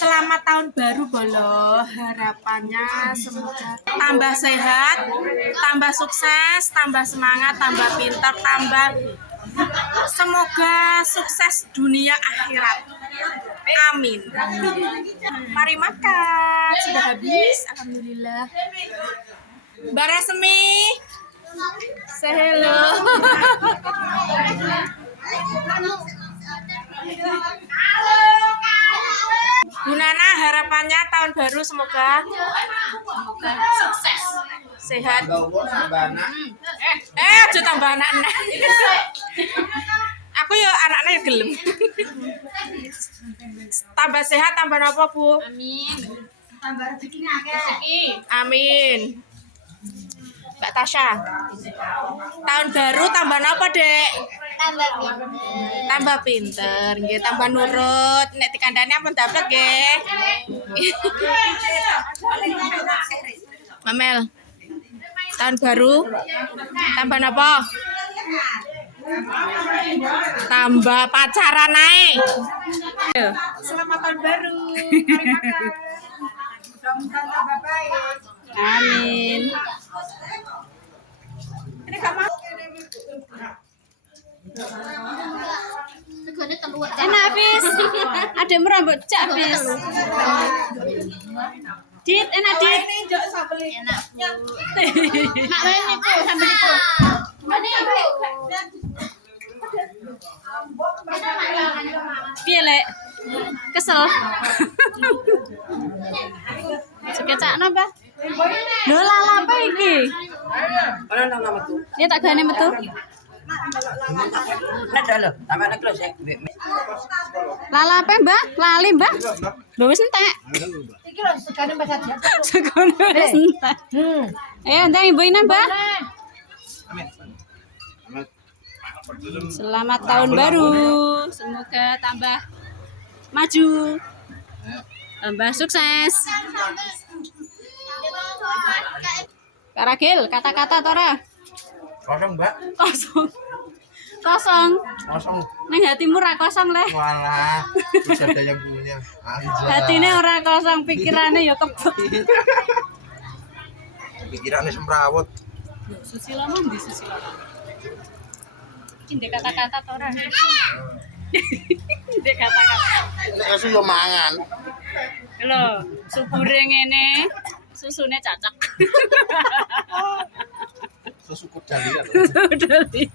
Selamat tahun baru Bolo. Harapannya semoga tambah sehat, tambah sukses, tambah semangat, tambah pintar, tambah semoga sukses dunia akhirat. Amin. Mari makan. Sudah habis. Alhamdulillah. Mbak Rasmi. Say hello. Bu Nana, harapannya tahun baru semoga sukses, sehat. Aja tambah anak. Aku ya anaknya ya gelem. Tambah sehat, tambah apa Bu? Amin. Tambah rezeki akeh. Amin. Mbak Tasya, tahun baru tambah apa Dek? Tambah pinter. Tambah pinter, nggih, tambah nurut. Nek dikandani ampun dapat nggih. Mamel. Tahun baru tambah apa? Tambah pacaran naik. Selamat tahun baru. Mari makan. Mudah-mudahan tambah baik. Amin. Ini kamu Enak habis. Ada merambut cak habis. Dit, enak Dit. ini jok sambel enak. Mak ini Bu, sambel itu. Piye Lek? Kesel. Sekecakno, Mbah. Lho lala apa iki? Ano lang naman to? Dia tak gane metu. Nadalo, tama na close eh. Lala apa, Mbah? Lali, Mbah? Lho wis entek. Iki lho segane Mbak Saja. Sekono wis entek. Ayo ndang ibuin, Mbah. Selamat tahun baru. Semoga tambah maju. Tambah sukses. Kak Ragil, kata-kata Tora. Kosong mbak? Kosong. Kosong. Kosong. Neng hatimu ora kosong leh. Walah, bisa ada yang punya. Anjay. Hatine ora kosong, pikirannya ya kebut. Pikirannya semrawut. Susila mah di Susila. Iki kata-kata Tora. Ndek kata-kata. Nek asu yo mangan. Lho, subure ngene, susune cacak. Susu kuda liat. Udah lihat.